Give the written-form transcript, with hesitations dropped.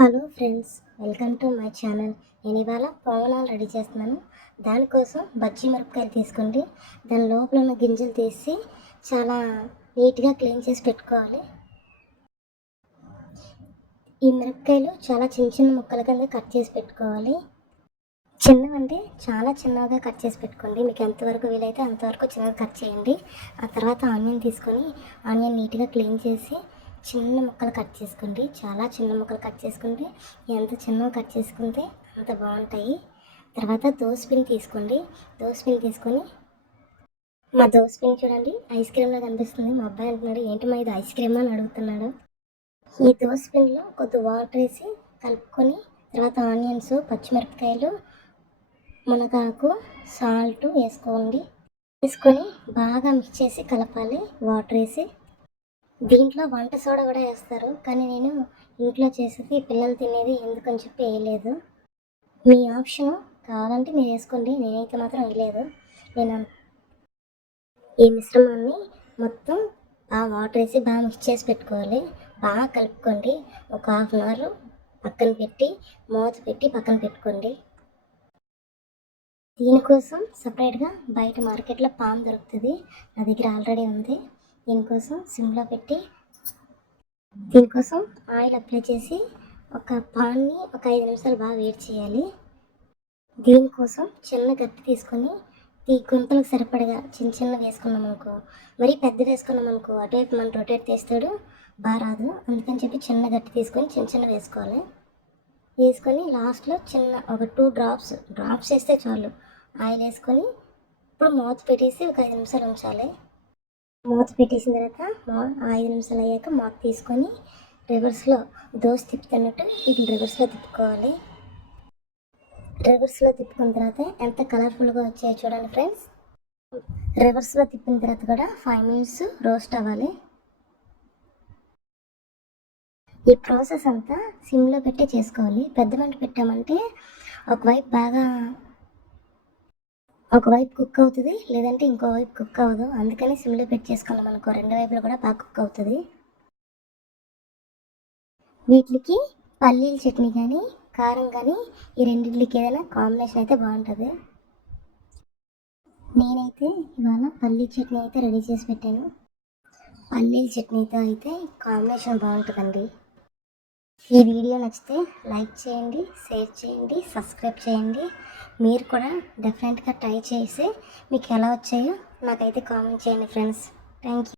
Hello friends, welcome to my channel. నేను ఇవాళ పొంగనాలు రెడీ చేస్తున్నాను. దానికోసం బజ్జీ మిరపకాయలు తీసుకోండి. దాని లోపల ఉన్న గింజలు తీసి చాలా నీట్గా క్లీన్ చేసి పెట్టుకోవాలి. ఈ మిరపకాయలు చాలా చిన్న చిన్న ముక్కల కింద కట్ చేసి పెట్టుకోవాలి. చిన్నవంటే చాలా చిన్నగా కట్ చేసి పెట్టుకోండి. మీకు ఎంతవరకు వీలైతే అంతవరకు చిన్నగా కట్ చేయండి. ఆ తర్వాత ఆనియన్ తీసుకొని ఆనియన్ నీట్గా క్లీన్ చేసి చిన్న ముక్కలు కట్ చేసుకోండి. చాలా చిన్న ముక్కలు కట్ చేసుకుంటే ఎంత చిన్నగా కట్ చేసుకుంటే అంత బాగుంటాయి. తర్వాత దోసపిండి తీసుకోండి. దోసపిండి తీసుకొని మా దోసపిండి చూడండి ఐస్ క్రీమ్లా కనిపిస్తుంది. మా అబ్బాయి అంటున్నాడు, ఏంటి మా ఇది ఐస్ క్రీమ్ అని అడుగుతున్నాడు. ఈ దోసపిండిలో కొద్ది వాటర్ వేసి కలుపుకొని తర్వాత ఆనియన్స్, పచ్చిమిరపకాయలు, మునగాకు, సాల్ట్ వేసుకొని బాగా మిక్స్ చేసి కలపాలి వాటర్ వేసి. దీంట్లో వంట సోడా కూడా వేస్తారు, కానీ నేను ఇంట్లో చేసేది పిల్లలు తినేది ఎందుకని చెప్పి వేయలేదు. మీ ఆప్షన్, కావాలంటే మీరు వేసుకోండి, నేనైతే మాత్రం వేయలేదు. నేను ఈ మిశ్రమాన్ని మొత్తం ఆ వాటర్ వేసి బాగా మిక్స్ చేసి పెట్టుకోవాలి. బాగా కలుపుకోండి. ఒక హాఫ్ అన్ అవర్ పక్కన పెట్టి మూత పెట్టి పక్కన పెట్టుకోండి. దీనికోసం సపరేట్గా బయట మార్కెట్లో పాన్ దొరుకుతుంది, నా దగ్గర ఆల్రెడీ ఉంది. దీనికోసం ఆయిల్ అప్లై చేసి ఒక పాన్ని ఒక 5 నిమిషాలు బాగా వేడి చేయాలి. దీనికోసం చిన్న గట్టి తీసుకొని ఈ గుంతలకు సరిపడగా చిన్న చిన్న వేసుకున్నాం అనుకో, మరీ పెద్ద వేసుకున్నాం అనుకో అటువైపు మనం రొటేట్ చేస్తాడు, బాగా రాదు. అందుకని చెప్పి చిన్న గట్టి తీసుకొని చిన్న చిన్న వేసుకోవాలి. వేసుకొని లాస్ట్లో చిన్న ఒక 2 డ్రాప్స్ వేస్తే చాలు ఆయిల్ వేసుకొని ఇప్పుడు మూత పెట్టేసి ఒక 5 నిమిషాలు ఉంచాలి. మూత పెట్టేసిన తర్వాత 5 నిమిషాలు అయ్యాక మూత తీసుకొని రివర్స్లో దోశ తిప్పుతున్నట్టు ఇట్లా రివర్స్లో తిప్పుకోవాలి. రివర్స్లో తిప్పుకున్న తర్వాత ఎంత కలర్ఫుల్గా వచ్చాయో చూడండి ఫ్రెండ్స్. రివర్స్లో తిప్పిన తర్వాత కూడా 5 మినిట్స్ రోస్ట్ అవ్వాలి. ఈ ప్రాసెస్ అంతా సిమ్లో పెట్టి చేసుకోవాలి. పెద్ద మంట పెట్టామంటే ఒకవైపు కుక్ అవుతుంది, లేదంటే ఇంకో వైపు కుక్ అవ్వదు. అందుకని సిమ్లో పెట్టి చేసుకున్నాం అనుకో 2 వైపులు కూడా బాగా కుక్ అవుతుంది. వీటికి పల్లీల చట్నీ కానీ కారం కానీ ఈ రెండింటికి ఏదైనా కాంబినేషన్ అయితే బాగుంటుంది. నేనైతే ఇవాళ పల్లీ చట్నీ అయితే రెడీ చేసి పెట్టాను. పల్లీల చట్నీతో అయితే కాంబినేషన్ బాగుంటుందండి. ఈ వీడియో నచ్చితే లైక్ చేయండి, షేర్ చేయండి, సబ్స్క్రైబ్ చేయండి. మీరు కూడా డెఫినెట్గా ట్రై చేసి మీకు ఎలా వచ్చాయో నాకైతే కామెంట్ చేయండి ఫ్రెండ్స్. Thank you.